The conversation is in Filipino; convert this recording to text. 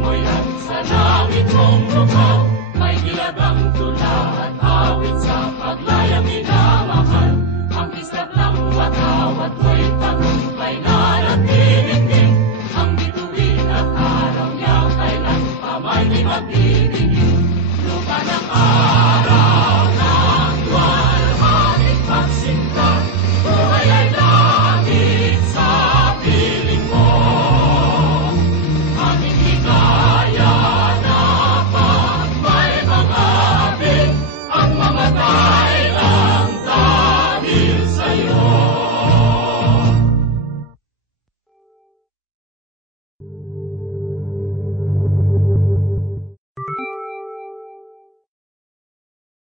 mo'y at sa langit mong lupaw, may gilagang tula at awit sa paglayang minamahal. Ang kislap ng watawat mo'y tagumpay na nagtitindig, ang bituin at araw niya kailan pa may di magbibigay.